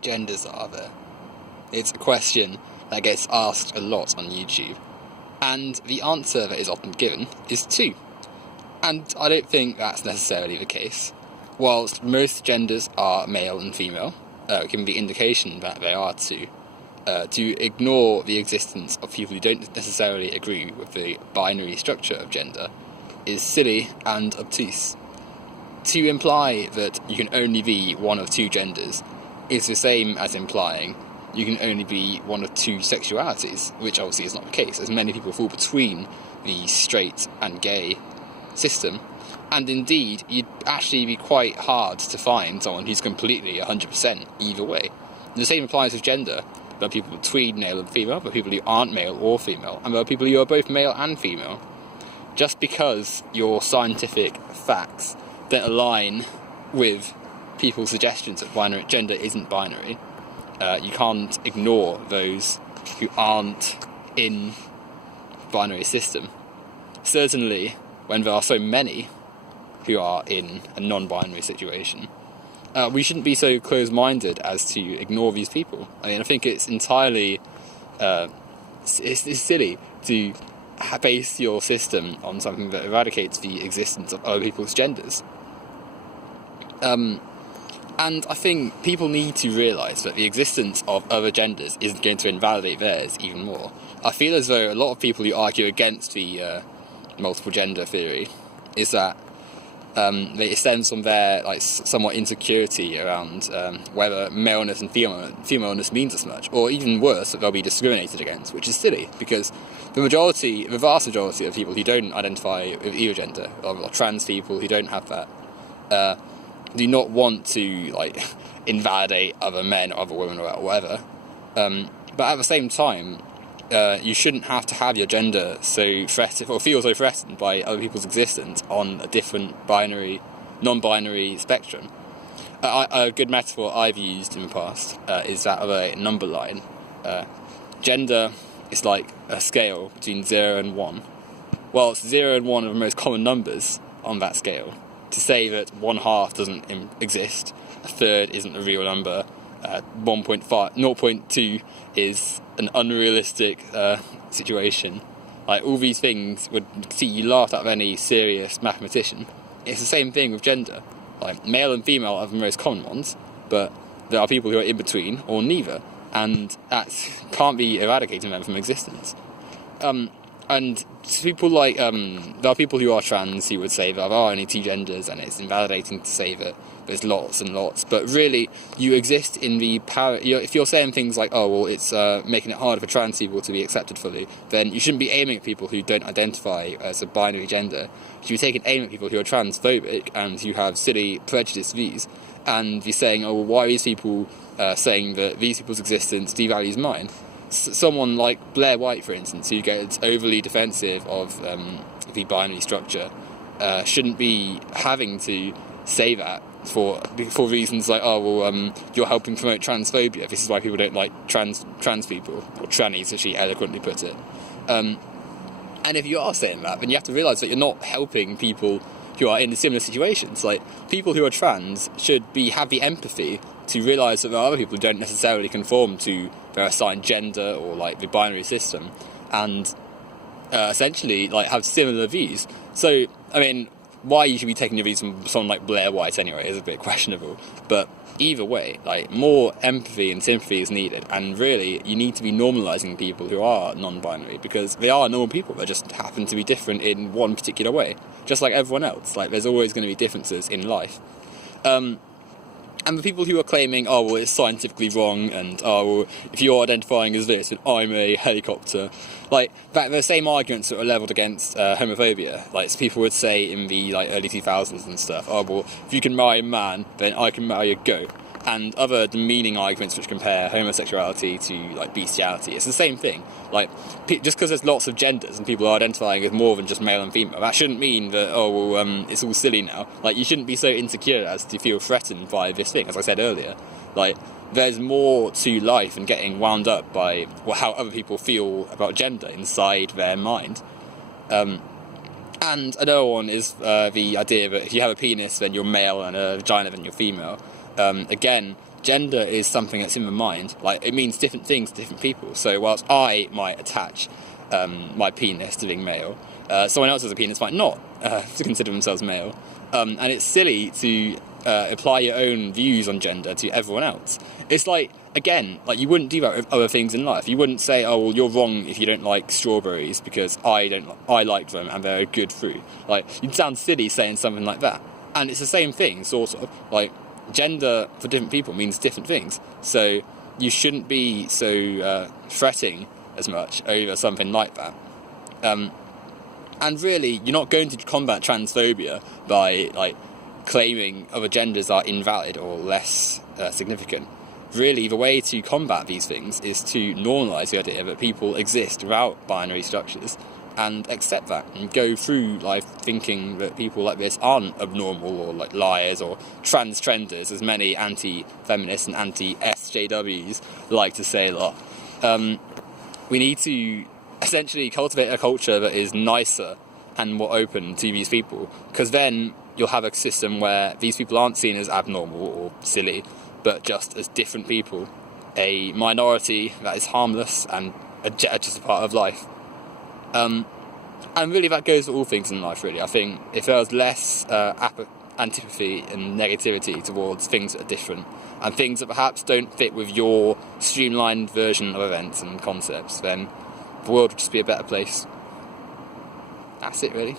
genders are there? It's a question that gets asked a lot on YouTube, and the answer that is often given is two. And I don't think that's necessarily the case. Whilst most genders are male and female, given the indication that they are two, to ignore the existence of people who don't necessarily agree with the binary structure of gender is silly and obtuse. To imply that you can only be one of two genders is the same as implying you can only be one of two sexualities, which obviously is not the case, as many people fall between the straight and gay system. And indeed, you'd actually be quite hard to find someone who's completely 100% either way. The same applies with gender. There are people between male and female, there are people who aren't male or female, and there are people who are both male and female. Just because your scientific facts don't align with people's suggestions that binary gender isn't binary, you can't ignore those who aren't in the binary system. Certainly, when there are so many who are in a non-binary situation, we shouldn't be so close-minded as to ignore these people. I mean, I think it's entirely it's silly to base your system on something that eradicates the existence of other people's genders. And I think people need to realise that the existence of other genders isn't going to invalidate theirs even more. I feel as though a lot of people who argue against the multiple gender theory is that it stems from their somewhat insecurity around whether maleness and femaleness means as much, or even worse, that they'll be discriminated against, which is silly, because the vast majority of people who don't identify with either gender, or trans people who don't have that, do not want to invalidate other men or other women or whatever. But at the same time, you shouldn't have to have your gender so threatened, or feel so threatened by other people's existence on a different non-binary spectrum. A good metaphor I've used in the past is that of a number line. Gender is like a scale between 0 and 1. Well, 0 and 1 are the most common numbers on that scale. To say that 1/2 doesn't exist, a third isn't a real number, 0.2 is an unrealistic situation. All these things would see you laughed at of any serious mathematician. It's the same thing with gender. Male and female are the most common ones, but there are people who are in between, or neither, and that can't be eradicating them from existence. And people there are people who are trans who would say that there are only two genders and it's invalidating to say that there's lots and lots, but really you exist in the power. If you're saying things like, oh well, it's making it harder for trans people to be accepted fully, then you shouldn't be aiming at people who don't identify as a binary gender. You should be taking aim at people who are transphobic and who have silly prejudiced views, and be saying, oh well, why are these people saying that these people's existence devalues mine? Someone like Blair White, for instance, who gets overly defensive of the binary structure, shouldn't be having to say that for reasons like, oh well, you're helping promote transphobia. This is why people don't like trans people, or trannies, as she eloquently put it. And if you are saying that, then you have to realise that you're not helping people who are in similar situations. People who are trans should have the empathy to realise that there are other people who don't necessarily conform to their assigned gender or the binary system, and essentially have similar views. So, I mean, why you should be taking your views from someone like Blair White anyway is a bit questionable, but either way, more empathy and sympathy is needed, and really you need to be normalising people who are non-binary, because they are normal people that just happen to be different in one particular way, just like everyone else. There's always going to be differences in life. And the people who are claiming, oh well, it's scientifically wrong, and oh well, if you're identifying as this, and I'm a helicopter, the same arguments that are levelled against homophobia. So people would say in the early 2000s and stuff, oh well, if you can marry a man, then I can marry a goat, and other demeaning arguments which compare homosexuality to bestiality. It's the same thing. Just because there's lots of genders and people are identifying as more than just male and female, that shouldn't mean that it's all silly now. You shouldn't be so insecure as to feel threatened by this thing. As I said earlier, there's more to life than getting wound up by how other people feel about gender inside their mind. And another one is the idea that if you have a penis, then you're male, and a vagina, then you're female. Again, gender is something that's in the mind. Like, it means different things to different people. So whilst I might attach my penis to being male, someone else with a penis might not to consider themselves male. And it's silly to apply your own views on gender to everyone else. It's like, again, like, you wouldn't do that with other things in life. You wouldn't say, oh, well, you're wrong if you don't like strawberries because I like them and they're a good fruit. Like, you'd sound silly saying something like that. And it's the same thing, sort of. Like, gender for different people means different things. So you shouldn't be so fretting as much over something like that. And really, you're not going to combat transphobia by, like, claiming other genders are invalid or less significant. Really, the way to combat these things is to normalise the idea that people exist without binary structures and accept that and go through life thinking that people like this aren't abnormal or like liars or trans-trenders, as many anti-feminists and anti-SJWs like to say a lot. We need to essentially cultivate a culture that is nicer and more open to these people, because then you'll have a system where these people aren't seen as abnormal or silly, but just as different people, a minority that is harmless and just a part of life. And really that goes for all things in life, really. I think if there was less antipathy and negativity towards things that are different and things that perhaps don't fit with your streamlined version of events and concepts, then the world would just be a better place. That's it, really.